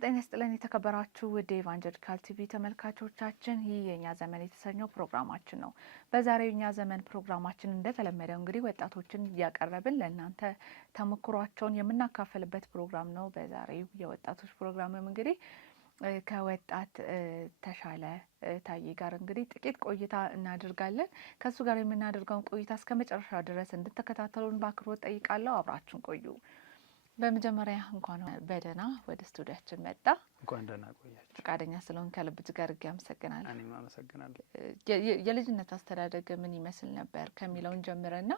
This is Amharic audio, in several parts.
ጤና ይስጥልን የተከበራችሁ ውድ ኢቫንጀሊካል ቲቪ ተመልካቾቻችን፣ ይህ የኛ ዘመን የተሰኘው ፕሮግራማችን ነው። በዛሬው የኛ ዘመን ፕሮግራማችን እንደተለመደው እንግዲህ ወጣቶችን እያቀረብን ለእናንተ ተሞክሯቸውን የምናካፈልበት ፕሮግራም ነው። በዛሬው የወጣቶች ፕሮግራምም እንግዲህ ከወጣት ተሻለ ታዬ ጋር እንግዲህ ጥቂት ቆይታ እናደርጋለን። ከሱ ጋር የምናደርገውን ቆይታ እስከ መጨረሻ ድረስ እንድትከታተሉን በአክብሮት ጠይቃለሁ። አብራችሁን ቆዩ። በመጀመሪያ እንኳን በደህና ወደ ስቱዲያችን መጣ። እንኳን ደህና ቆያችሁ። ፈቃደኛ ስለሆንክ ከልብ ጋር አመሰግናለሁ። እኔም አመሰግናለሁ። የልጅነት አስተዳደግ ምን ይመስል ነበር ከሚለውን ጀምረና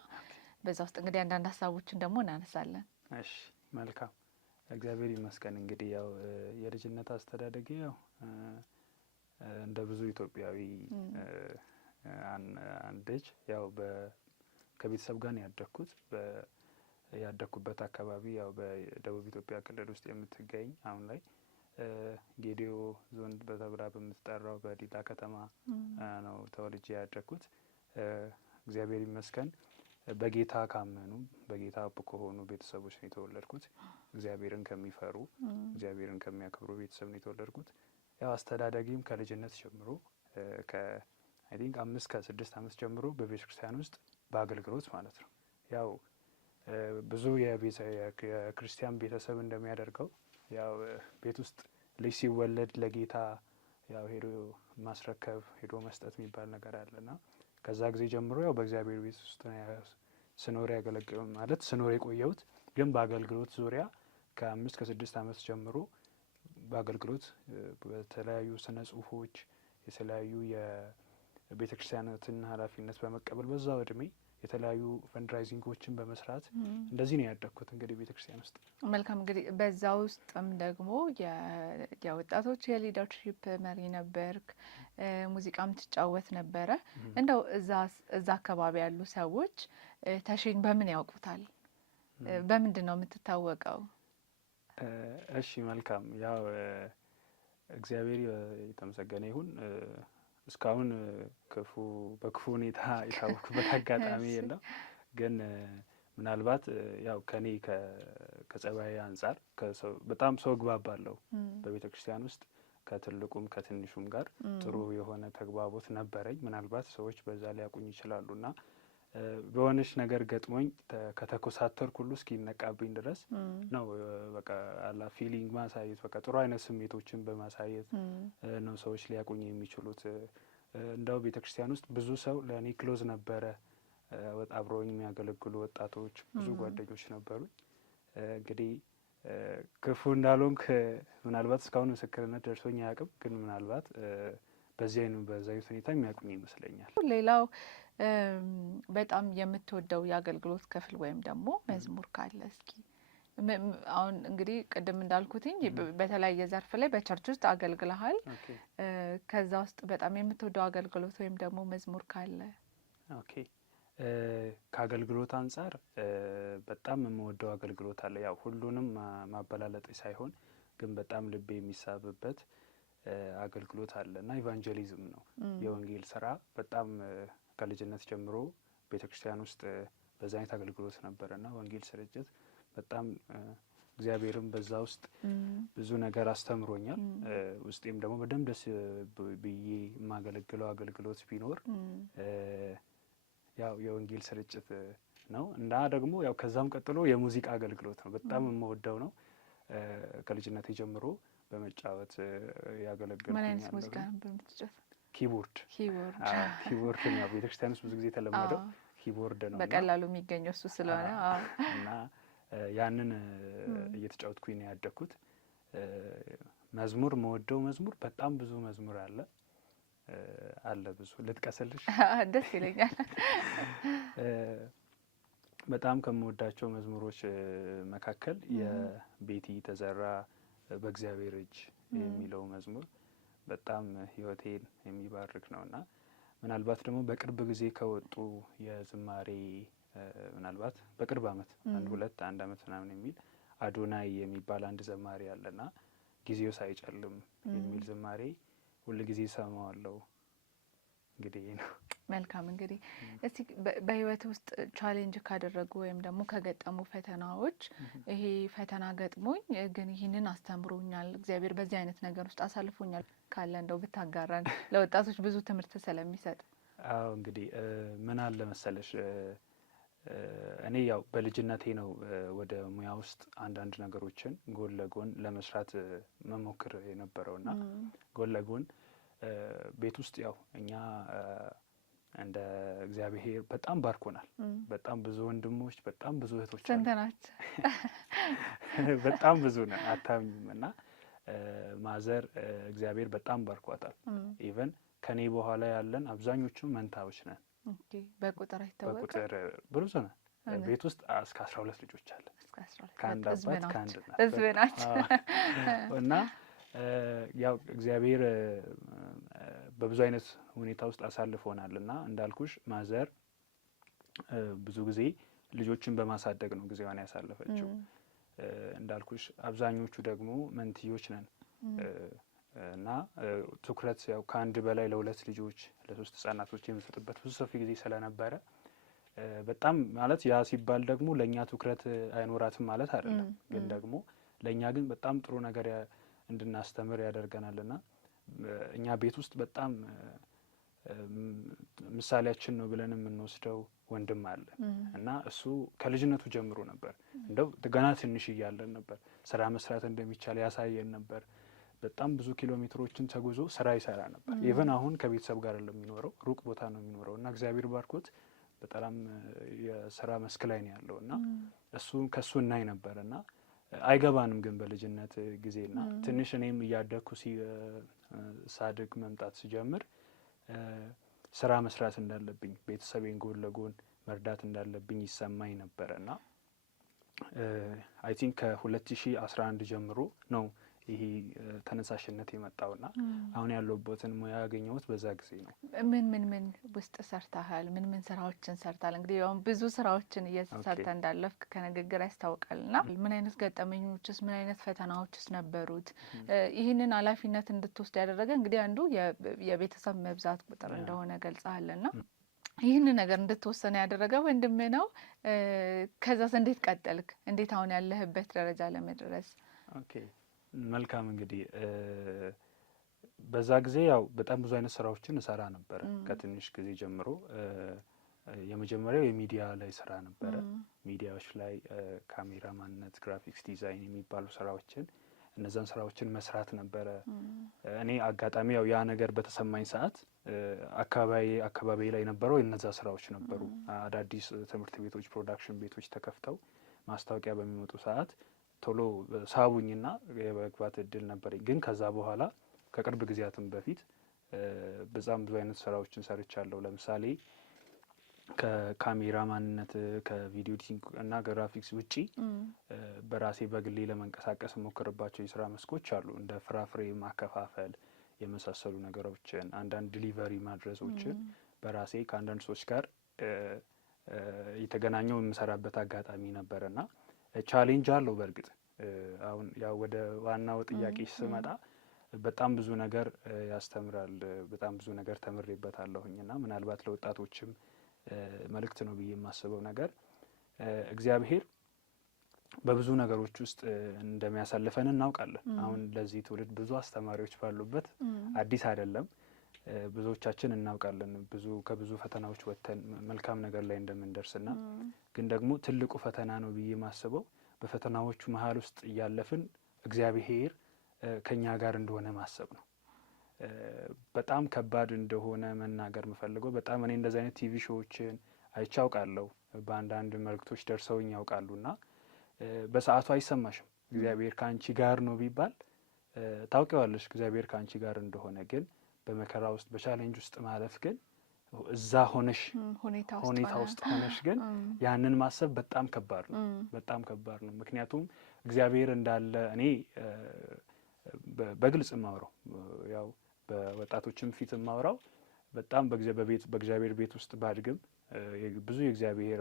በዛ ውስጥ እንግዲህ አንዳንድ ሀሳቦችን ደግሞ እናነሳለን። እሺ፣ መልካም። እግዚአብሔር ይመስገን። እንግዲህ ያው የልጅነት አስተዳደግ ያው እንደ ብዙ ኢትዮጵያዊ አንድ ልጅ ያው ከቤተሰብ ጋር ነው ያደግኩት። ያደኩበት አካባቢ ያው በደቡብ ኢትዮጵያ ክልል ውስጥ የምትገኝ አሁን ላይ ጌዲዮ ዞን በተብላ በምትጠራው በዲላ ከተማ ነው ተወልጄ ያደኩት። እግዚአብሔር ይመስገን በጌታ ካመኑ በጌታ ከሆኑ ቤተሰቦች ነው የተወለድኩት። እግዚአብሔርን ከሚፈሩ እግዚአብሔርን ከሚያከብሩ ቤተሰብ ነው የተወለድኩት። ያው አስተዳደጊም ከልጅነት ጀምሮ አይ ቲንክ 5 ከ6 ዓመት ጀምሮ በቤተክርስቲያን ውስጥ በአገልግሎት ማለት ነው። ያው ብዙ የክርስቲያን ቤተሰብ እንደሚያደርገው ያው ቤት ውስጥ ልጅ ሲወለድ ለጌታ ያው ሄዶ ማስረከብ ሄዶ መስጠት የሚባል ነገር አለና ከዛ ጊዜ ጀምሮ ያው በእግዚአብሔር ቤት ውስጥ ስኖር ያገለግል ማለት ስኖር የቆየሁት ግን በአገልግሎት ዙሪያ ከ5 ከ6 ዓመት ጀምሮ በአገልግሎት በተለያዩ ስነ ጽሁፎች የተለያዩ የቤተክርስቲያናትን ኃላፊነት በመቀበል በዛው እድሜ የተለያዩ ፈንድራይዚንጎችን በመስራት እንደዚህ ነው ያደኩት እንግዲህ ቤተክርስቲያን ውስጥ። መልካም። እንግዲህ በዛ ውስጥም ደግሞ የወጣቶች የሊደርሺፕ መሪ ነበርክ፣ ሙዚቃም ትጫወት ነበረ። እንደው እዛ አካባቢ ያሉ ሰዎች ተሽን በምን ያውቁታል? በምንድን ነው የምትታወቀው? እሺ፣ መልካም። ያው እግዚአብሔር የተመሰገነ ይሁን እስካሁን በክፉ ሁኔታ የታወኩበት አጋጣሚ የለም። ግን ምናልባት ያው ከኔ ከጸባይ አንጻር በጣም ሰው እግባባለሁ በቤተ ክርስቲያን ውስጥ ከትልቁም ከትንሹም ጋር ጥሩ የሆነ ተግባቦት ነበረኝ። ምናልባት ሰዎች በዛ ሊያውቁኝ ይችላሉና በሆነች ነገር ገጥሞኝ ከተኮሳተርኩ ሁሉ እስኪነቃብኝ ድረስ ነው በቃ አላ ፊሊንግ ማሳየት በቃ ጥሩ አይነት ስሜቶችን በማሳየት ነው ሰዎች ሊያውቁኝ የሚችሉት። እንደው ቤተክርስቲያን ውስጥ ብዙ ሰው ለኔ ክሎዝ ነበረ። አብረውኝ የሚያገለግሉ ወጣቶች ብዙ ጓደኞች ነበሩኝ። እንግዲህ ክፉ እንዳልሆንክ ምናልባት እስካሁን ምስክርነት ደርሶኝ አያውቅም። ግን ምናልባት በዚህ አይነት ሁኔታ የሚያውቁኝ ይመስለኛል። ሌላው በጣም የምትወደው የአገልግሎት ክፍል ወይም ደግሞ መዝሙር ካለ እስኪ? አሁን እንግዲህ ቅድም እንዳልኩትኝ በተለያየ ዘርፍ ላይ በቸርች ውስጥ አገልግለሃል። ከዛ ውስጥ በጣም የምትወደው አገልግሎት ወይም ደግሞ መዝሙር ካለ? ኦኬ፣ ከአገልግሎት አንጻር በጣም የምወደው አገልግሎት አለ። ያው ሁሉንም ማበላለጥ ሳይሆን ግን በጣም ልቤ የሚሳብበት አገልግሎት አለ እና ኢቫንጀሊዝም ነው። የወንጌል ስራ በጣም ከልጅነት ጀምሮ ቤተክርስቲያን ውስጥ በዛ አይነት አገልግሎት ነበርና ወንጌል ስርጭት በጣም እግዚአብሔርም በዛ ውስጥ ብዙ ነገር አስተምሮኛል። ውስጤም ደግሞ በደንብ ደስ ብዬ የማገለግለው አገልግሎት ቢኖር ያው የወንጌል ስርጭት ነው እና ደግሞ ያው ከዛም ቀጥሎ የሙዚቃ አገልግሎት ነው። በጣም የምወደው ነው። ከልጅነቴ ጀምሮ በመጫወት ያገለግልኩኝ። ምን አይነት ሙዚቃ በምትጫወት? ኪቦርድ ነው ቤተክርስቲያን ውስጥ ብዙ ጊዜ የተለመደው ኪቦርድ ነው። በቀላሉ የሚገኘው እሱ ስለሆነ እና ያንን እየተጫወትኩኝ ነው ያደኩት። መዝሙር መወደው መዝሙር በጣም ብዙ መዝሙር አለ ብዙ ልጥቀስልሽ? ደስ ይለኛል። በጣም ከምወዳቸው መዝሙሮች መካከል የቤቲ ተዘራ በእግዚአብሔር እጅ የሚለው መዝሙር በጣም ህይወቴን የሚባርክ ነውና ምናልባት ደግሞ በቅርብ ጊዜ ከወጡ የዝማሬ ምናልባት በቅርብ አመት አንድ አመት ምናምን የሚል አዶናይ የሚባል አንድ ዘማሪ አለና ጊዜው ሳይጨልም የሚል ዝማሬ ሁሉ ጊዜ ሰማዋለሁ። እንግዲህ ነው መልካም እንግዲህ እስቲ በህይወት ውስጥ ቻሌንጅ ካደረጉ ወይም ደግሞ ከገጠሙ ፈተናዎች ይሄ ፈተና ገጥሞኝ ግን ይህንን አስተምሮኛል እግዚአብሔር በዚህ አይነት ነገር ውስጥ አሳልፎኛል ካለ እንደው ብታጋራን ለወጣቶች ብዙ ትምህርት ስለሚሰጥ። አዎ እንግዲህ ምን አለ መሰለሽ እኔ ያው በልጅነቴ ነው ወደ ሙያ ውስጥ አንዳንድ ነገሮችን ጎን ለጎን ለመስራት መሞክር የነበረውና ጎን ለጎን ቤት ውስጥ ያው እኛ እንደ እግዚአብሔር በጣም ባርኮናል። በጣም ብዙ ወንድሞች፣ በጣም ብዙ እህቶች ስንት ናቸው? በጣም ብዙ ነን አታምኝም። እና ማዘር እግዚአብሔር በጣም ባርኳታል። ኢቨን ከኔ በኋላ ያለን አብዛኞቹ መንታዎች ነን። ኦኬ በቁጥር አይታወቅም። በቁጥር ብዙ ነን። ቤት ውስጥ እስከ 12 ልጆች አለን። እስከ 12 ከአንድ አባት ከአንድ እናት ህዝብ ናቸው። እና ያው እግዚአብሔር በብዙ አይነት ሁኔታ ውስጥ አሳልፎናል። እና እንዳልኩሽ ማዘር ብዙ ጊዜ ልጆችን በማሳደግ ነው ጊዜዋን ያሳለፈችው። እንዳልኩሽ አብዛኞቹ ደግሞ መንትዮች ነን እና ትኩረት ያው ከአንድ በላይ ለሁለት ልጆች ለሶስት ህጻናቶች የምሰጥበት ብዙ ሰፊ ጊዜ ስለነበረ በጣም ማለት ያ ሲባል ደግሞ ለእኛ ትኩረት አይኖራትም ማለት አይደለም። ግን ደግሞ ለእኛ ግን በጣም ጥሩ ነገር እንድናስተምር ያደርገናልና እኛ ቤት ውስጥ በጣም ምሳሌያችን ነው ብለን የምንወስደው ወንድም አለ እና እሱ ከልጅነቱ ጀምሮ ነበር እንደው ገና ትንሽ እያለን ነበር ስራ መስራት እንደሚቻል ያሳየን ነበር። በጣም ብዙ ኪሎ ሜትሮችን ተጉዞ ስራ ይሰራ ነበር። ኢቨን አሁን ከቤተሰብ ጋር ለሚኖረው ሩቅ ቦታ ነው የሚኖረው እና እግዚአብሔር ባርኮት በጣም የስራ መስክ ላይ ነው ያለው እና እሱ ከሱ እናይ ነበር እና አይገባንም ግን በልጅነት ጊዜና ትንሽ እኔም እያደግኩ ሳድግ መምጣት ሲጀምር ስራ መስራት እንዳለብኝ ቤተሰቤን ጎን ለጎን መርዳት እንዳለብኝ ይሰማኝ ነበርና አይ ቲንክ ከ2011 ጀምሮ ነው ይሄ ተነሳሽነት የመጣውና አሁን ያለውበትን ሙያ ያገኘሁት በዛ ጊዜ ነው። ምን ውስጥ ሰርተሃል? ምን ስራዎችን ሰርታል? እንግዲህ ያው ብዙ ስራዎችን እየሰርተ እንዳለፍክ ከንግግር ያስታውቃልና ምን አይነት ገጠመኞችስ ምን አይነት ፈተናዎችስ ነበሩት? ይህንን ኃላፊነት እንድትወስድ ያደረገ እንግዲህ አንዱ የቤተሰብ መብዛት ቁጥር እንደሆነ ገልጸሃልና ይህንን ነገር እንድትወሰነ ያደረገ ወንድም ነው። ከዛስ እንዴት ቀጠልክ? እንዴት አሁን ያለህበት ደረጃ ለመድረስ? ኦኬ መልካም እንግዲህ በዛ ጊዜ ያው በጣም ብዙ አይነት ስራዎችን እሰራ ነበር ከትንሽ ጊዜ ጀምሮ። የመጀመሪያው የሚዲያ ላይ ስራ ነበረ። ሚዲያዎች ላይ ካሜራማንነት፣ ግራፊክስ ዲዛይን የሚባሉ ስራዎችን እነዛን ስራዎችን መስራት ነበረ። እኔ አጋጣሚ ያው ያ ነገር በተሰማኝ ሰዓት አካባቢ ላይ የነበረው የነዛ ስራዎች ነበሩ። አዳዲስ ትምህርት ቤቶች፣ ፕሮዳክሽን ቤቶች ተከፍተው ማስታወቂያ በሚመጡ ሰዓት ቶሎ ሳቡኝና የመግባት እድል ነበረኝ። ግን ከዛ በኋላ ከቅርብ ጊዜያትም በፊት በጣም ብዙ አይነት ስራዎችን ሰርቻለሁ። ለምሳሌ ከካሜራማንነት ከቪዲዮ ኤዲቲንግ እና ግራፊክስ ውጪ በራሴ በግሌ ለመንቀሳቀስ የሞክርባቸው የስራ መስኮች አሉ። እንደ ፍራፍሬ ማከፋፈል የመሳሰሉ ነገሮችን፣ አንዳንድ ዲሊቨሪ ማድረሶችን በራሴ ከአንዳንድ ሰዎች ጋር የተገናኘው የምሰራበት አጋጣሚ ነበርና ቻሌንጅ አለው። በእርግጥ አሁን ያው ወደ ዋናው ጥያቄ ስመጣ በጣም ብዙ ነገር ያስተምራል። በጣም ብዙ ነገር ተምሬበታለሁኝና ምናልባት ለወጣቶችም መልእክት ነው ብዬ የማስበው ነገር እግዚአብሔር በብዙ ነገሮች ውስጥ እንደሚያሳልፈን እናውቃለን። አሁን ለዚህ ትውልድ ብዙ አስተማሪዎች ባሉበት አዲስ አይደለም። ብዙዎቻችን እናውቃለን ከብዙ ፈተናዎች ወጥተን መልካም ነገር ላይ እንደምንደርስና ግን ደግሞ ትልቁ ፈተና ነው ብዬ የማስበው በፈተናዎቹ መሀል ውስጥ እያለፍን እግዚአብሔር ከኛ ጋር እንደሆነ ማሰብ ነው። በጣም ከባድ እንደሆነ መናገር የምፈልገው በጣም እኔ እንደዚህ አይነት ቲቪ ሾዎችን አይቼ አውቃለሁ። በአንዳንድ መልእክቶች ደርሰውኝ ያውቃሉና በሰዓቱ አይሰማሽም እግዚአብሔር ከአንቺ ጋር ነው ቢባል ታውቂዋለሽ እግዚአብሔር ከአንቺ ጋር እንደሆነ። ግን በመከራ ውስጥ በቻሌንጅ ውስጥ ማለፍ ግን እዛ ሆነሽ ሁኔታ ውስጥ ሆነሽ ግን ያንን ማሰብ በጣም ከባድ ነው። በጣም ከባድ ነው። ምክንያቱም እግዚአብሔር እንዳለ እኔ በግልጽ የማወራው ያው በወጣቶችም ፊት የማወራው በጣም በእግዚአብሔር ቤት ውስጥ ባድግም ብዙ የእግዚአብሔር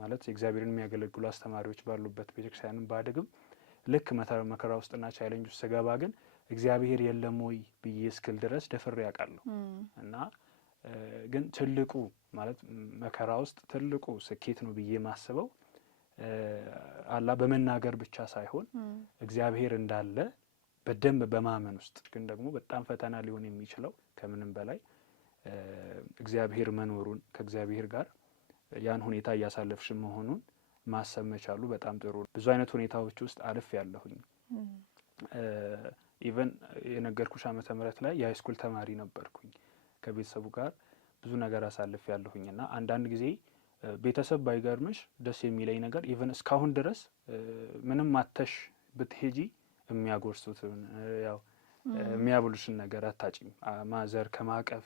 ማለት የእግዚአብሔርን የሚያገለግሉ አስተማሪዎች ባሉበት ቤተክርስቲያንም ባድግም ልክ መከራ ውስጥና ቻሌንጅ ውስጥ ስገባ ግን እግዚአብሔር የለም ወይ ብዬ እስክል ድረስ ደፍሬ ያውቃለሁ። እና ግን ትልቁ ማለት መከራ ውስጥ ትልቁ ስኬት ነው ብዬ ማስበው አላ በመናገር ብቻ ሳይሆን እግዚአብሔር እንዳለ በደንብ በማመን ውስጥ ግን ደግሞ በጣም ፈተና ሊሆን የሚችለው ከምንም በላይ እግዚአብሔር መኖሩን ከእግዚአብሔር ጋር ያን ሁኔታ እያሳለፍሽ መሆኑን ማሰብ መቻሉ በጣም ጥሩ ነው። ብዙ አይነት ሁኔታዎች ውስጥ አልፍ ያለሁኝ ኢቨን የነገርኩሽ ዓመተ ምህረት ላይ የሃይስኩል ተማሪ ነበርኩኝ። ከቤተሰቡ ጋር ብዙ ነገር አሳልፍ ያለሁኝና አንዳንድ ጊዜ ቤተሰብ ባይገርምሽ ደስ የሚለኝ ነገር ኢቨን እስካሁን ድረስ ምንም አተሽ ብትሄጂ የሚያጎርሱትን ያው የሚያብሉሽን ነገር አታጭም። ማዘር ከማቀፍ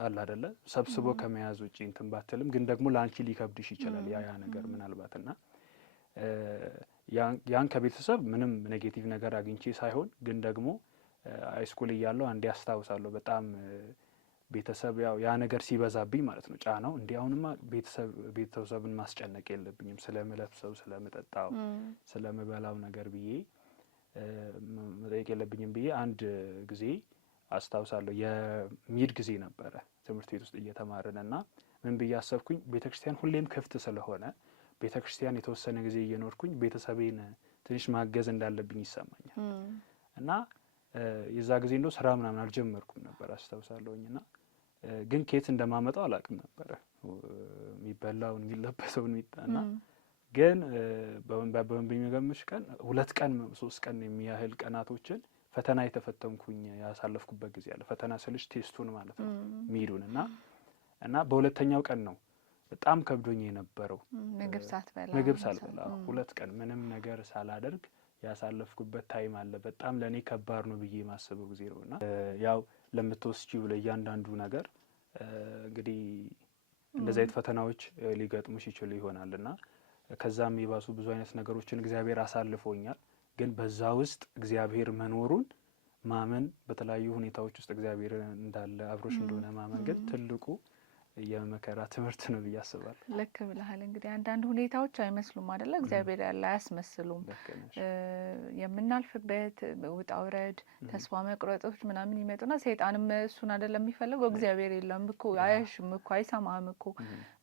አለ አይደለ ሰብስቦ ከመያዝ ውጪ እንትን ባትልም ግን ደግሞ ላንቺ ሊከብድሽ ይችላል ያ ነገር ምናልባትና ያን ከቤተሰብ ምንም ኔጌቲቭ ነገር አግኝቼ ሳይሆን ግን ደግሞ ሃይስኩል እያለሁ አንዴ አስታውሳለሁ በጣም ቤተሰብ ያው ያ ነገር ሲበዛብኝ ማለት ነው ጫናው እንዴ አሁንማ ቤተሰብን ማስጨነቅ የለብኝም ስለምለብሰው ስለምጠጣው ስለምበላው ነገር ብዬ መጠየቅ የለብኝም ብዬ አንድ ጊዜ አስታውሳለሁ። የሚድ ጊዜ ነበረ ትምህርት ቤት ውስጥ እየተማረንና ምን ብዬ አሰብኩኝ ቤተክርስቲያን ሁሌም ክፍት ስለሆነ ቤተክርስቲያን የተወሰነ ጊዜ እየኖርኩኝ ቤተሰቤን ትንሽ ማገዝ እንዳለብኝ ይሰማኛል እና የዛ ጊዜ እንደው ስራ ምናምን አልጀመርኩም ነበር አስታውሳለሁኝና ግን ኬት እንደማመጣው አላውቅም ነበር የሚበላውን የሚለበሰውን የሚጣና ግን በሚገርምሽ ቀን 2 ቀን 3 ቀን የሚያህል ቀናቶችን ፈተና የተፈተንኩኝ ያሳለፍኩበት ጊዜ አለ። ፈተና ስልሽ ቴስቱን ማለት ነው ሚዱን እና በሁለተኛው ቀን ነው በጣም ከብዶኝ የነበረው ምግብ ሳልበላ 2 ቀን ምንም ነገር ሳላደርግ ያሳለፍኩበት ታይም አለ። በጣም ለኔ ከባድ ነው ብዬ ማስበው ጊዜ ነውና ያው ለምትወስጂው ለእያንዳንዱ ነገር እንግዲህ እንደዚህ አይነት ፈተናዎች ሊገጥሙሽ ይችላል ይሆናልና ከዛም የባሱ ብዙ አይነት ነገሮችን እግዚአብሔር አሳልፎኛል። ግን በዛ ውስጥ እግዚአብሔር መኖሩን ማመን በተለያዩ ሁኔታዎች ውስጥ እግዚአብሔር እንዳለ አብሮሽ እንደሆነ ማመን ግን ትልቁ የመከራ ትምህርት ነው ብዬ አስባለሁ። ልክ ብለሃል። እንግዲህ አንዳንድ ሁኔታዎች አይመስሉም አይደለ እግዚአብሔር ያለ አያስመስሉም። የምናልፍበት ውጣ ውረድ ተስፋ መቁረጦች ምናምን ይመጡና ሰይጣንም እሱን አይደለም የሚፈልገው እግዚአብሔር የለም እኮ አያሽም እኮ አይሰማም እኮ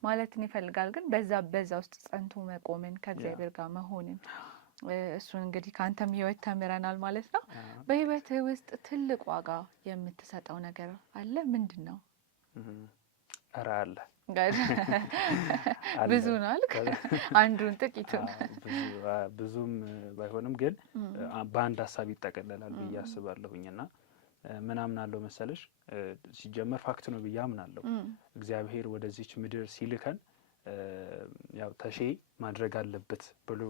ማለትን ይፈልጋል። ግን በዛ ውስጥ ጸንቶ መቆምን ከእግዚአብሔር ጋር መሆንን እሱን እንግዲህ ከአንተም ህይወት ተምረናል ማለት ነው። በህይወት ውስጥ ትልቅ ዋጋ የምትሰጠው ነገር አለ ምንድን ነው? ኧረ አለ ብዙ ነው አልክ አንዱን ጥቂቱን ብዙም ባይሆንም ግን በአንድ ሀሳብ ይጠቀለላል ብዬ አስባለሁኝና ምን አምናለሁ መሰለሽ ሲጀመር ፋክት ነው ብዬ አምናለሁ። እግዚአብሔር ወደዚች ምድር ሲልከን ያው ተሼ ማድረግ አለበት ብሎ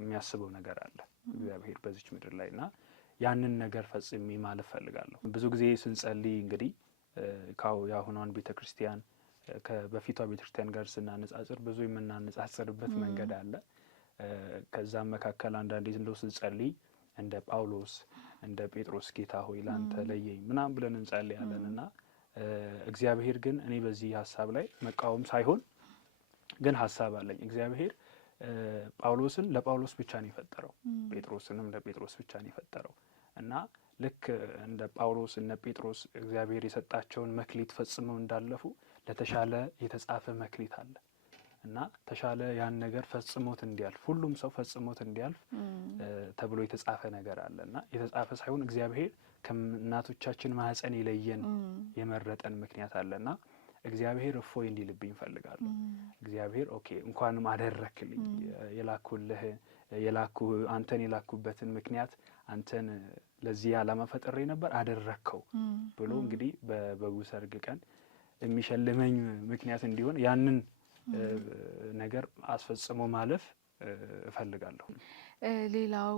የሚያስበው ነገር አለ እግዚአብሔር በዚች ምድር ላይና ያንን ነገር ፈጽሜ ማለፍ ፈልጋለሁ። ብዙ ጊዜ ስንጸልይ እንግዲህ ያሁኗን ቤተክርስቲያን ከበፊቷ ቤተክርስቲያን ጋር ስናነጻጽር ብዙ የምናነጻጽርበት መንገድ አለ። ከዛም መካከል አንዳንዴ እንደው ስንጸልይ እንደ ጳውሎስ እንደ ጴጥሮስ ጌታ ሆይ ላንተ ለየኝ ምናምን ብለን እንጸልያለንና እግዚአብሔር ግን እኔ በዚህ ሀሳብ ላይ መቃወም ሳይሆን ግን ሀሳብ አለኝ። እግዚአብሔር ጳውሎስን ለጳውሎስ ብቻ ነው የፈጠረው፣ ጴጥሮስንም ለጴጥሮስ ብቻ ነው የፈጠረው እና ልክ እንደ ጳውሎስ እነ ጴጥሮስ እግዚአብሔር የሰጣቸውን መክሊት ፈጽመው እንዳለፉ ለተሻለ የተጻፈ መክሊት አለ እና ተሻለ ያን ነገር ፈጽሞት እንዲያልፍ ሁሉም ሰው ፈጽሞት እንዲያልፍ ተብሎ የተጻፈ ነገር አለና የተጻፈ ሳይሆን እግዚአብሔር ከእናቶቻችን ማህፀን የለየን የመረጠን ምክንያት አለና እግዚአብሔር እፎይ እንዲልብኝ ፈልጋለሁ። እግዚአብሔር ኦኬ እንኳንም አደረክልኝ አንተን የላኩበትን ምክንያት አንተን ለዚህ ዓላማ ፈጥሬ ነበር አደረከው ብሎ እንግዲህ በበጉ ሰርግ ቀን የሚሸልመኝ ምክንያት እንዲሆን ያንን ነገር አስፈጽሞ ማለፍ እፈልጋለሁ። ሌላው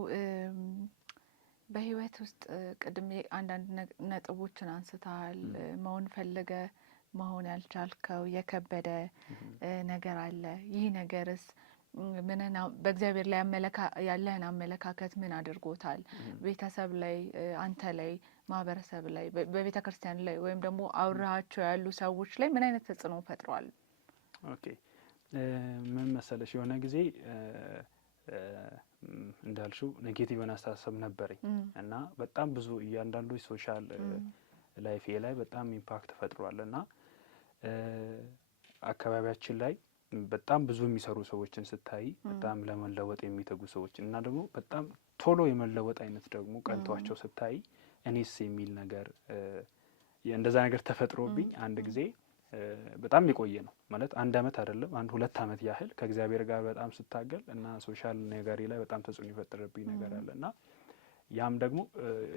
በህይወት ውስጥ ቅድም አንዳንድ ነጥቦችን አንስተሃል። መሆን ፈልገ መሆን ያልቻልከው የከበደ ነገር አለ። ይህ ነገርስ በእግዚአብሔር ላይ ያለህን አመለካከት ምን አድርጎታል? ቤተሰብ ላይ፣ አንተ ላይ፣ ማህበረሰብ ላይ፣ በቤተ ክርስቲያን ላይ ወይም ደግሞ አውራቸው ያሉ ሰዎች ላይ ምን አይነት ተጽዕኖ ፈጥሯል? ኦኬ ምን መሰለሽ የሆነ ጊዜ እንዳልሽው ኔጌቲቭ አስተሳሰብ ነበረኝ እና በጣም ብዙ እያንዳንዱ ሶሻል ላይፌ ላይ በጣም ኢምፓክት ፈጥሯል እና አካባቢያችን ላይ በጣም ብዙ የሚሰሩ ሰዎችን ስታይ በጣም ለመለወጥ የሚተጉ ሰዎች እና ደግሞ በጣም ቶሎ የመለወጥ አይነት ደግሞ ቀንቷቸው ስታይ እኔስ የሚል ነገር እንደዛ ነገር ተፈጥሮብኝ አንድ ጊዜ በጣም የቆየ ነው ማለት 1 አመት አይደለም 2 አመት ያህል ከእግዚአብሔር ጋር በጣም ስታገል እና ሶሻል ነገሬ ላይ በጣም ተጽዕኖ የፈጠረብኝ ነገር አለ እና ያም ደግሞ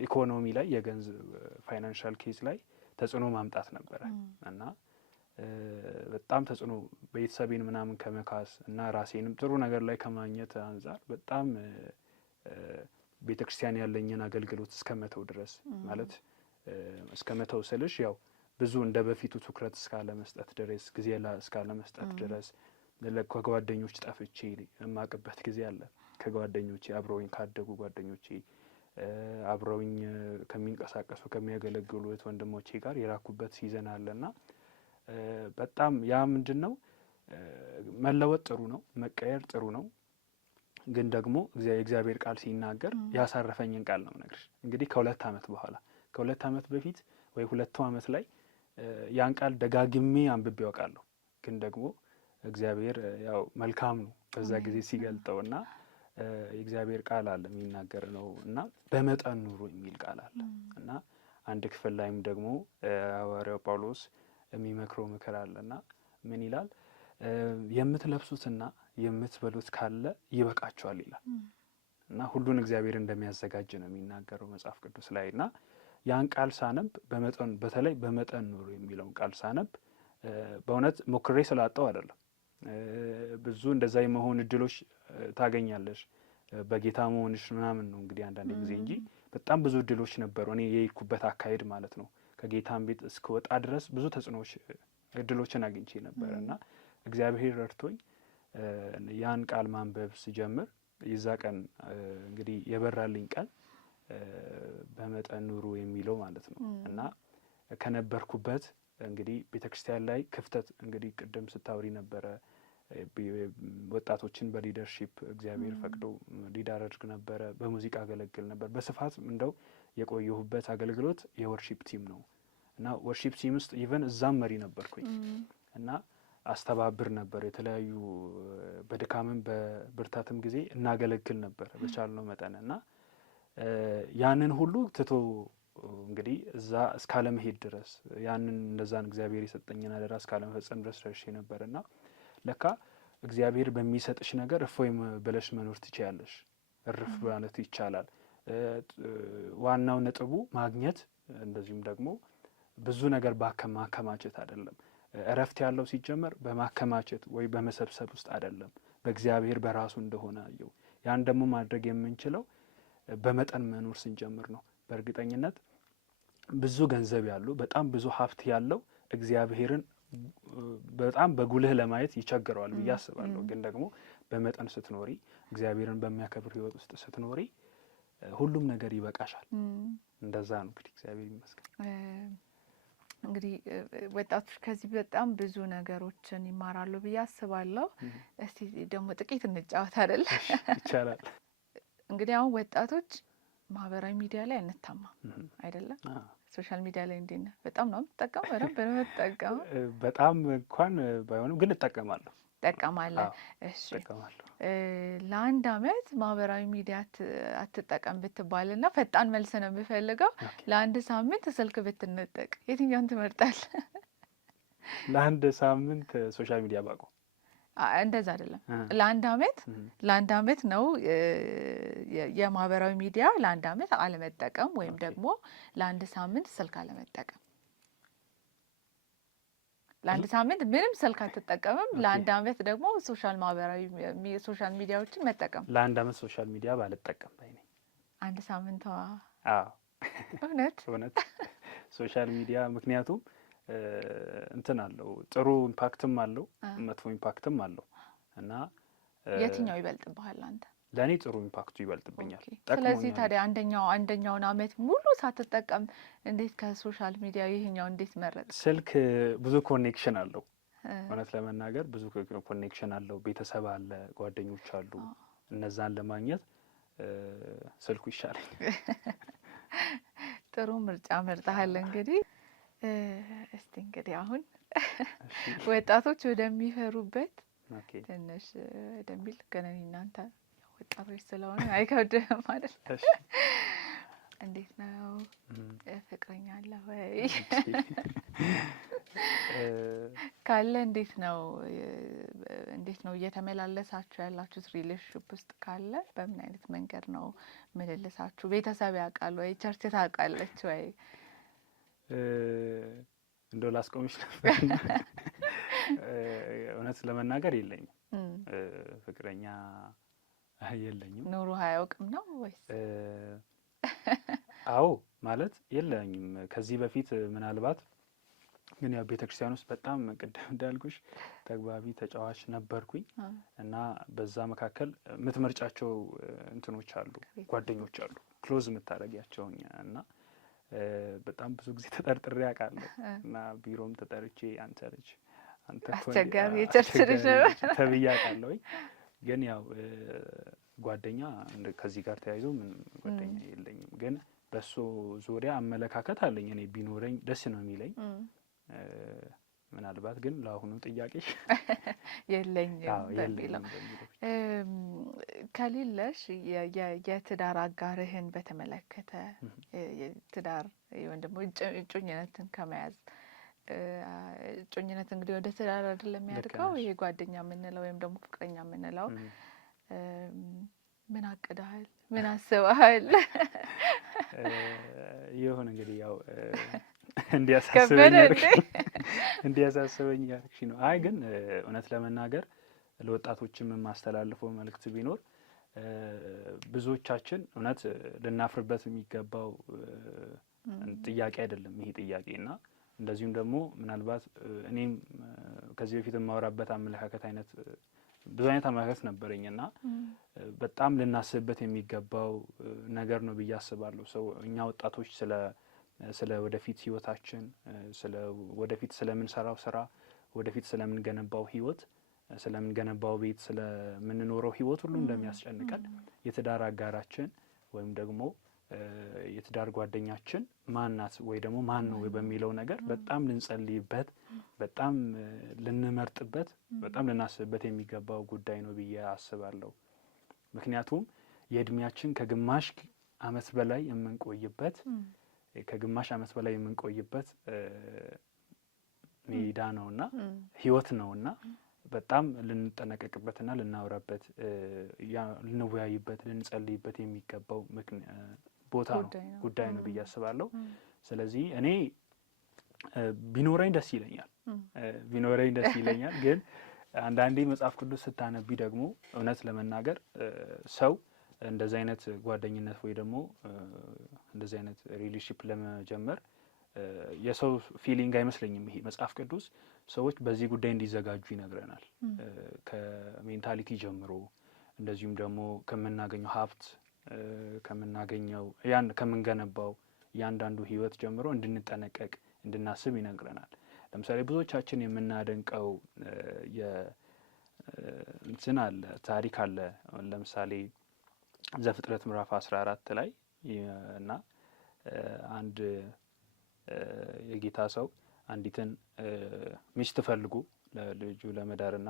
ኢኮኖሚ ላይ የገንዘብ ፋይናንሻል ኬዝ ላይ ተጽዕኖ ማምጣት ነበረ እና በጣም ተጽዕኖ ቤተሰቤን ምናምን ከመካስ እና ራሴንም ጥሩ ነገር ላይ ከማግኘት አንፃር በጣም ቤተክርስቲያን ያለኝን አገልግሎት እስከመተው ድረስ ማለት እስከመተው ስልሽ ያው ብዙ እንደ በፊቱ ትኩረት እስካለ መስጠት ድረስ ጊዜ እስካለ መስጠት ድረስ ከጓደኞች ጠፍቼ የማቅበት ጊዜ አለ። ከጓደኞቼ አብረውኝ ካደጉ ጓደኞቼ አብረውኝ ከሚንቀሳቀሱ ከሚያገለግሉት ወንድሞቼ ጋር የራኩበት ሲዘን አለና በጣም ያ ምንድነው መለወጥ ጥሩ ነው፣ መቀየር ጥሩ ነው። ግን ደግሞ የእግዚአብሔር ቃል ሲናገር ያሳረፈኝን ቃል ነው ነግርሽ። እንግዲህ ከ2 አመት በኋላ ከ2 አመት በፊት ወይ 2 አመት ላይ ያን ቃል ደጋግሜ አንብቤ ያውቃለሁ። ግን ደግሞ እግዚአብሔር ያው መልካም ነው በዛ ጊዜ ሲገልጠውና የእግዚአብሔር ቃል አለ የሚናገር ነው እና በመጠን ኑሩ የሚል ቃል አለ እና አንድ ክፍል ላይም ደግሞ ሐዋርያው ጳውሎስ የሚመክረው ምክር አለና ምን ይላል? የምትለብሱትና የምትበሉት ካለ ይበቃችኋል ይላል እና ሁሉን እግዚአብሔር እንደሚያዘጋጅ ነው የሚናገረው መጽሐፍ ቅዱስ ላይ እና ያን ቃል ሳነብ በመጠን በተለይ በመጠን ኑሩ የሚለውን ቃል ሳነብ በእውነት ሞክሬ ስላጣው አይደለም። ብዙ እንደዛ የመሆን እድሎች ታገኛለሽ በጌታ መሆንሽ ምናምን ነው እንግዲህ አንዳንድ ጊዜ እንጂ በጣም ብዙ እድሎች ነበሩ። እኔ የሄድኩበት አካሄድ ማለት ነው ከጌታን ቤት እስከወጣ ድረስ ብዙ ተጽዕኖዎች እድሎችን አግኝቼ ነበር እና እግዚአብሔር ረድቶኝ ያን ቃል ማንበብ ስጀምር የዛ ቀን እንግዲህ የበራልኝ ቀን በመጠን ኑሩ የሚለው ማለት ነው እና ከነበርኩበት እንግዲህ ቤተክርስቲያን ላይ ክፍተት እንግዲህ ቅድም ስታወሪ ነበረ ወጣቶችን በሊደርሺፕ እግዚአብሔር ፈቅዶ ሊድ አደርግ ነበረ። በሙዚቃ አገለግል ነበር። በስፋት እንደው የቆየሁበት አገልግሎት የወርሺፕ ቲም ነው እና ወርሺፕ ቲም ውስጥ ኢቨን እዛም መሪ ነበርኩኝ እና አስተባብር ነበር። የተለያዩ በድካምም በብርታትም ጊዜ እናገለግል ነበር በቻልነው መጠን እና ያንን ሁሉ ትቶ እንግዲህ እዛ እስካለመሄድ ድረስ ያንን እንደዛን እግዚአብሔር የሰጠኝን አደራ እስካለመፈጸም ድረስ ደርሼ ነበርና ለካ እግዚአብሔር በሚሰጥሽ ነገር እፎይ ብለሽ መኖር ትችያለሽ። እርፍ ማለት ይቻላል። ዋናው ነጥቡ ማግኘት እንደዚሁም ደግሞ ብዙ ነገር ማከማቸት አይደለም። እረፍት ያለው ሲጀመር በማከማቸት ወይ በመሰብሰብ ውስጥ አይደለም፣ በእግዚአብሔር በራሱ እንደሆነ አየው። ያን ደግሞ ማድረግ የምንችለው በመጠን መኖር ስንጀምር ነው። በእርግጠኝነት ብዙ ገንዘብ ያለው በጣም ብዙ ሀብት ያለው እግዚአብሔርን በጣም በጉልህ ለማየት ይቸግረዋል ብዬ አስባለሁ። ግን ደግሞ በመጠን ስትኖሪ እግዚአብሔርን በሚያከብር ህይወት ውስጥ ስትኖሪ ሁሉም ነገር ይበቃሻል። እንደዛ ነው እንግዲህ እግዚአብሔር ይመስገን። እንግዲህ ወጣቶች ከዚህ በጣም ብዙ ነገሮችን ይማራሉ ብዬ አስባለሁ። እስቲ ደግሞ ጥቂት እንጫወት አይደል? ይቻላል። እንግዲህ አሁን ወጣቶች ማህበራዊ ሚዲያ ላይ እንታማም አይደለም? ሶሻል ሚዲያ ላይ እንዴት ነው? በጣም ነው የምትጠቀመው? በደንብ ነው የምትጠቀመው? በጣም እንኳን ባይሆንም ግን እጠቀማለሁ። ትጠቀማለህ? እሺ። እጠቀማለሁ። ለ1 አመት ማህበራዊ ሚዲያ አትጠቀም ብትባልና ፈጣን መልስ ነው የምፈልገው፣ ለ1 ሳምንት ስልክ ብትነጠቅ የትኛውን ትመርጣለህ? ለ1 ሳምንት ሶሻል ሚዲያ ባቆም? እንደዛ አይደለም። ለ1 አመት ነው የማህበራዊ ሚዲያ ለ1 አመት አለመጠቀም ወይም ደግሞ ለ1 ሳምንት ስልክ አለመጠቀም። ለ1 ሳምንት ምንም ስልክ አትጠቀምም፣ ለ1 አመት ደግሞ ሶሻል ሚዲያዎችን መጠቀም። ለ1 አመት ሶሻል ሚዲያ ባልጠቀም ባይ ነኝ። 1 ሳምንት? አዎ እውነት ሶሻል ሚዲያ ምክንያቱም እንትን አለው፣ ጥሩ ኢምፓክትም አለው፣ መጥፎ ኢምፓክትም አለው እና የትኛው ይበልጥብሃል አንተ? ለኔ ጥሩ ኢምፓክቱ ይበልጥብኛል። ስለዚህ ታዲያ አንደኛውን አመት ሙሉ ሳትጠቀም እንዴት ከሶሻል ሚዲያ ይሄኛው እንዴት መረጥ? ስልክ ብዙ ኮኔክሽን አለው፣ እውነት ለመናገር ብዙ ኮኔክሽን አለው። ቤተሰብ አለ፣ ጓደኞች አሉ። እነዛን ለማግኘት ስልኩ ይሻላል። ጥሩ ምርጫ መርጠሃል። እንግዲህ እስቲ እንግዲህ አሁን ወጣቶች ወደሚፈሩበት ትንሽ ወደሚል ግን እናንተ ወጣቶች ስለሆነ አይከብድም ማለት ነው። እንዴት ነው ፍቅረኛ አለ ወይ? ካለ እንዴት ነው እየተመላለሳችሁ ያላችሁት? ሪሌሽንሺፕ ውስጥ ካለ በምን አይነት መንገድ ነው ምልልሳችሁ? ቤተሰብ ያውቃል ወይ? ቸርች ታውቃለች ወይ? እንደው ላስቆምሽ ነበር። እውነት ለመናገር የለኝም፣ ፍቅረኛ የለኝም። ኑሮ አያውቅም ነው ወይስ? አዎ ማለት የለኝም። ከዚህ በፊት ምናልባት ግን ያው ቤተክርስቲያን ውስጥ በጣም ቅድም እንዳልኩሽ ተግባቢ ተጫዋች ነበርኩኝ እና በዛ መካከል የምትመርጫቸው እንትኖች አሉ፣ ጓደኞች አሉ ክሎዝ የምታደርጊያቸው እና በጣም ብዙ ጊዜ ተጠርጥሬ አውቃለሁ እና ቢሮም ተጠርቼ አንተ ልጅ አንተ አስቸጋሪ የቸርች ልጅ ተብዬ አውቃለሁኝ። ግን ያው ጓደኛ ከዚህ ጋር ተያይዞ ምን ጓደኛ የለኝም። ግን በሱ ዙሪያ አመለካከት አለኝ። እኔ ቢኖረኝ ደስ ነው የሚለኝ። ምናልባት ግን ለአሁኑ ጥያቄሽ የለኝም በሚለው ከሌለሽ የትዳር አጋርህን በተመለከተ ትዳር ወይም ደግሞ እጮኝነትን ከመያዝ እጮኝነት እንግዲህ ወደ ትዳር አይደለም የሚያድገው። ይሄ ጓደኛ የምንለው ወይም ደግሞ ፍቅረኛ የምንለው ምን አቅደሃል? ምን አስበሃል? ይሁን እንግዲህ ያው እንዲያሳስበኝ ያልኩሽ ነው። አይ ግን እውነት ለመናገር ለወጣቶችም የማስተላልፈው መልእክት ቢኖር ብዙዎቻችን እውነት ልናፍርበት የሚገባው ጥያቄ አይደለም ይሄ ጥያቄ እና እንደዚሁም ደግሞ ምናልባት እኔም ከዚህ በፊት የማወራበት አመለካከት አይነት ብዙ አይነት አመለካከት ነበረኝና በጣም ልናስብበት የሚገባው ነገር ነው ብዬ አስባለሁ። ሰው እኛ ወጣቶች ስለ ወደፊት ህይወታችን፣ ስለ ወደፊት ስለምንሰራው ስራ፣ ወደፊት ስለምንገነባው ህይወት፣ ስለምንገነባው ቤት፣ ስለምንኖረው ህይወት ሁሉ እንደሚያስጨንቀን የትዳር አጋራችን ወይም ደግሞ የትዳር ጓደኛችን ማናት ወይ ደግሞ ማን ነው በሚለው ነገር በጣም ልንጸልይበት፣ በጣም ልንመርጥበት፣ በጣም ልናስብበት የሚገባው ጉዳይ ነው ብዬ አስባለሁ። ምክንያቱም የእድሜያችን ከግማሽ አመት በላይ የምንቆይበት ሜዳ ነውና ህይወት ነውና በጣም ልንጠነቀቅበትና ልናወራበት፣ ልንወያይበት፣ ልንጸልይበት የሚገባው ቦታ ነው ጉዳይ ነው ብዬ አስባለሁ። ስለዚህ እኔ ቢኖረኝ ደስ ይለኛል። ግን አንዳንዴ መጽሐፍ ቅዱስ ስታነቢ ደግሞ እውነት ለመናገር ሰው እንደዚህ አይነት ጓደኝነት ወይ ደግሞ እንደዚህ አይነት ሪሌሽንሺፕ ለመጀመር የሰው ፊሊንግ አይመስለኝም። ይሄ መጽሐፍ ቅዱስ ሰዎች በዚህ ጉዳይ እንዲዘጋጁ ይነግረናል። ከሜንታሊቲ ጀምሮ እንደዚሁም ደግሞ ከምናገኘው ሀብት፣ ከምንገነባው እያንዳንዱ ህይወት ጀምሮ እንድንጠነቀቅ፣ እንድናስብ ይነግረናል። ለምሳሌ ብዙዎቻችን የምናደንቀው እንትን አለ፣ ታሪክ አለ። ለምሳሌ ዘፍጥረት ምዕራፍ 14 ላይ እና አንድ የጌታ ሰው አንዲትን ሚስት ፈልጉ ለልጁ ለመዳርና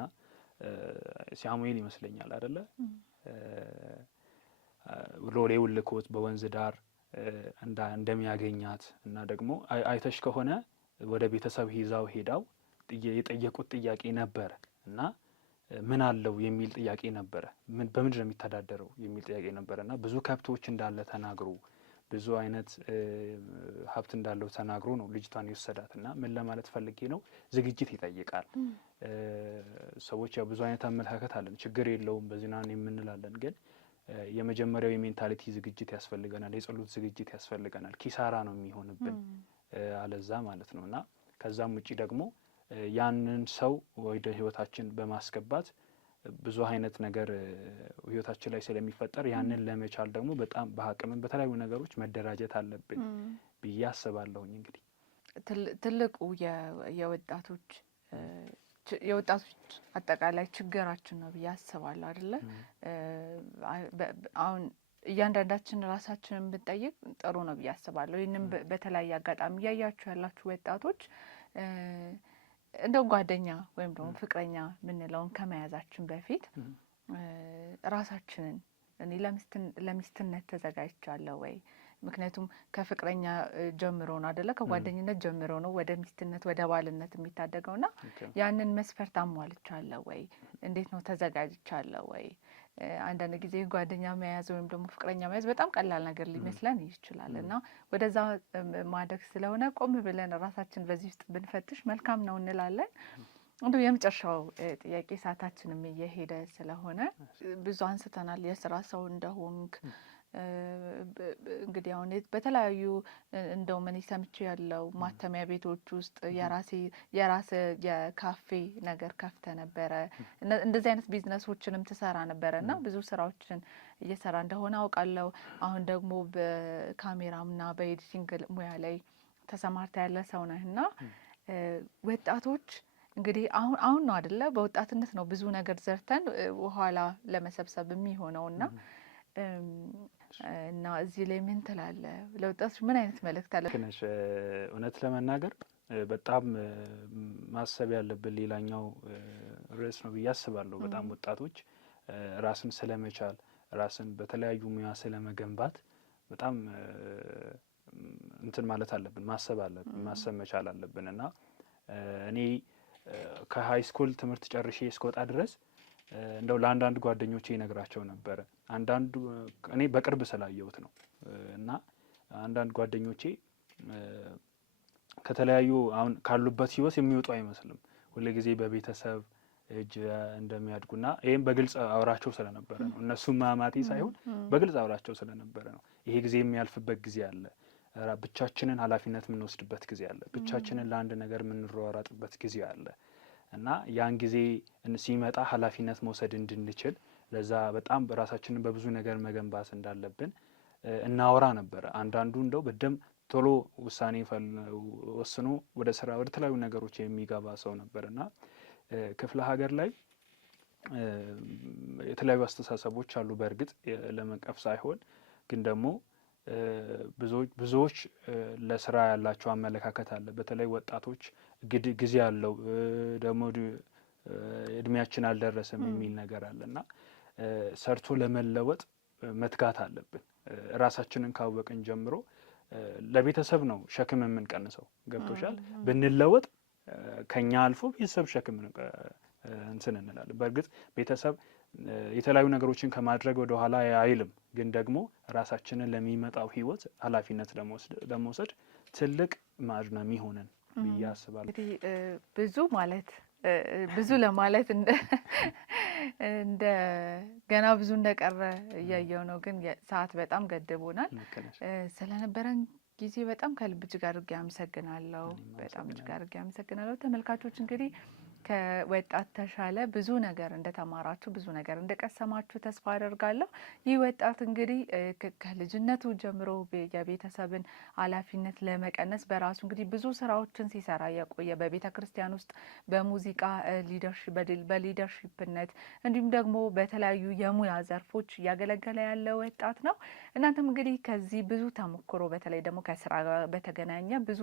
ሳሙኤል ይመስለኛል አይደለ ሎሌውን ልኮት በወንዝ ዳር እንደሚያገኛት እና ደግሞ አይተሽ ከሆነ ወደ ቤተሰብ ይዛው ሄዳው የጠየቁት ጥያቄ ነበረ እና ምን አለው የሚል ጥያቄ ነበረ። በምንድን ነው የሚተዳደረው የሚል ጥያቄ ነበረና ብዙ ከብቶች እንዳለ ተናግሮ ብዙ አይነት ሀብት እንዳለው ተናግሮ ነው ልጅቷን የወሰዳትና ምን ለማለት ፈልጌ ነው፣ ዝግጅት ይጠይቃል። ሰዎች ያው ብዙ አይነት አመለካከት አለን፣ ችግር የለውም በዚህናን የምንላለን። ግን የመጀመሪያው የሜንታሊቲ ዝግጅት ያስፈልገናል፣ የጸሎት ዝግጅት ያስፈልገናል። ኪሳራ ነው የሚሆንብን አለዛ ማለት ነውና ከዛም ውጪ ደግሞ ያንን ሰው ወደ ህይወታችን በማስገባት ብዙ አይነት ነገር ህይወታችን ላይ ስለሚፈጠር ያንን ለመቻል ደግሞ በጣም በአቅምም በተለያዩ ነገሮች መደራጀት አለብን ብዬ አስባለሁኝ። እንግዲህ ትልቁ የወጣቶች አጠቃላይ ችግራችን ነው ብዬ አስባለሁ አይደለ? አሁን እያንዳንዳችን ራሳችንን ብንጠይቅ ጥሩ ነው ብዬ አስባለሁ። ይህንም በተለያየ አጋጣሚ እያያችሁ ያላችሁ ወጣቶች እንደው ጓደኛ ወይም ደግሞ ፍቅረኛ የምንለውን ከመያዛችን በፊት ራሳችንን እኔ ለሚስትነት ተዘጋጅቻለሁ ወይ? ምክንያቱም ከፍቅረኛ ጀምሮ ነው አይደለ? ከጓደኝነት ጀምሮ ነው ወደ ሚስትነት ወደ ባልነት የሚታደገውና ያንን መስፈርት አሟልቻለሁ ወይ? እንዴት ነው ተዘጋጅቻለሁ ወይ? አንዳንድ ጊዜ ጓደኛ መያዝ ወይም ደግሞ ፍቅረኛ መያዝ በጣም ቀላል ነገር ሊመስለን ይችላል እና ወደዛ ማደግ ስለሆነ ቆም ብለን ራሳችን በዚህ ውስጥ ብንፈትሽ መልካም ነው እንላለን። እንደው የመጨረሻው ጥያቄ ሰዓታችንም እየሄደ ስለሆነ ብዙ አንስተናል። የስራ ሰው እንደሆንክ እንግዲህ አሁን በተለያዩ እንደው ምን ሰምቼ ያለው ማተሚያ ቤቶች ውስጥ የራስ የካፌ ነገር ከፍተ ነበረ። እንደዚህ አይነት ቢዝነሶችንም ትሰራ ነበረ እና ብዙ ስራዎችን እየሰራ እንደሆነ አውቃለሁ። አሁን ደግሞ በካሜራምና በኤዲቲንግ ሙያ ላይ ተሰማርታ ያለ ሰው ነህና ወጣቶች እንግዲህ አሁን ነው አይደለ? በወጣትነት ነው ብዙ ነገር ዘርተን ኋላ ለመሰብሰብ የሚሆነውና እና እዚህ ላይ ምን ትላለህ? ለወጣቶች ምን አይነት መልእክት አለ? እውነት ለመናገር በጣም ማሰብ ያለብን ሌላኛው ርዕስ ነው ብዬ አስባለሁ። በጣም ወጣቶች ራስን ስለመቻል ራስን በተለያዩ ሙያ ስለመገንባት በጣም እንትን ማለት አለብን፣ ማሰብ መቻል አለብን እና እኔ ከሀይ ስኩል ትምህርት ጨርሼ እስከወጣ ድረስ እንደው ለአንዳንድ ጓደኞቼ ይነግራቸው ነበረ። አንዳንዱ እኔ በቅርብ ስላየሁት ነው እና አንዳንድ ጓደኞቼ ከተለያዩ አሁን ካሉበት ህይወት የሚወጡ አይመስልም። ሁልጊዜ በቤተሰብ እጅ እንደሚያድጉና ይሄም በግልጽ አውራቸው ስለነበረ ነው። እነሱም ማማቴ ሳይሆን በግልጽ አውራቸው ስለነበረ ነው። ይሄ ጊዜ የሚያልፍበት ጊዜ አለ። ብቻችንን ኃላፊነት የምንወስድበት ጊዜ አለ። ብቻችንን ለአንድ ነገር የምንሯሯጥበት ጊዜ አለ እና ያን ጊዜ ሲመጣ ኃላፊነት መውሰድ እንድንችል ለዛ በጣም ራሳችንን በብዙ ነገር መገንባት እንዳለብን እናወራ ነበረ። አንዳንዱ እንደው በደም ቶሎ ውሳኔ ወስኖ ወደ ስራ ወደ ተለያዩ ነገሮች የሚገባ ሰው ነበርና ክፍለ ሀገር ላይ የተለያዩ አስተሳሰቦች አሉ። በእርግጥ ለመንቀፍ ሳይሆን ግን ደግሞ ብዙዎች ለስራ ያላቸው አመለካከት አለ። በተለይ ወጣቶች ጊዜ ያለው ደግሞ እድሜያችን አልደረሰም የሚል ነገር አለና ሰርቶ ለመለወጥ መትጋት አለብን። ራሳችንን ካወቅን ጀምሮ ለቤተሰብ ነው ሸክም የምንቀንሰው። ገብቶሻል? ብንለወጥ ከኛ አልፎ ቤተሰብ ሸክም እንትን እንላለን። በእርግጥ ቤተሰብ የተለያዩ ነገሮችን ከማድረግ ወደ ኋላ አይልም። ግን ደግሞ ራሳችንን ለሚመጣው ህይወት ኃላፊነት ለመውሰድ ትልቅ ማዕድና የሚሆነን ብዬ አስባለሁ። እንግዲህ ብዙ ለማለት እንደ ገና ብዙ እንደቀረ እያየው ነው። ግን ሰዓት በጣም ገድቦናል። ስለነበረን ጊዜ በጣም ከልብ እጅግ አድርጌ አመሰግናለሁ። በጣም እጅግ አድርጌ አመሰግናለሁ። ተመልካቾች እንግዲህ ከወጣት ተሻለ ብዙ ነገር እንደተማራችሁ ብዙ ነገር እንደቀሰማችሁ ተስፋ አደርጋለሁ። ይህ ወጣት እንግዲህ ከልጅነቱ ጀምሮ የቤተሰብን ኃላፊነት ለመቀነስ በራሱ እንግዲህ ብዙ ስራዎችን ሲሰራ የቆየ በቤተ ክርስቲያን ውስጥ በሙዚቃ በሊደርሺፕነት እንዲሁም ደግሞ በተለያዩ የሙያ ዘርፎች እያገለገለ ያለ ወጣት ነው። እናንተም እንግዲህ ከዚህ ብዙ ተሞክሮ በተለይ ደግሞ ከስራ ጋር በተገናኘ ብዙ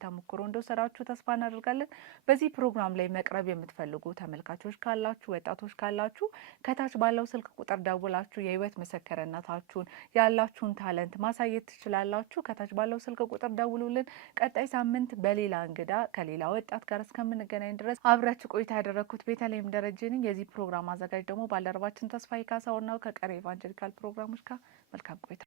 ተሞክሮ እንደወሰዳችሁ ተስፋ እናደርጋለን። በዚህ ፕሮግራም ላይ መቅረብ የምትፈልጉ ተመልካቾች ካላችሁ፣ ወጣቶች ካላችሁ ከታች ባለው ስልክ ቁጥር ደውላችሁ የህይወት ምስክርነታችሁን ያላችሁን ታለንት ማሳየት ትችላላችሁ። ከታች ባለው ስልክ ቁጥር ደውሉልን። ቀጣይ ሳምንት በሌላ እንግዳ ከሌላ ወጣት ጋር እስከምንገናኝ ድረስ አብራችሁ ቆይታ ያደረኩት ቤተልሔም ደረጀ ነኝ። የዚህ ፕሮግራም አዘጋጅ ደግሞ ባልደረባችን ተስፋዬ ካሳሁን ነው። ከቀሪ ኢቫንጀሊካል ፕሮግራሞች ጋር መልካም ቆይታ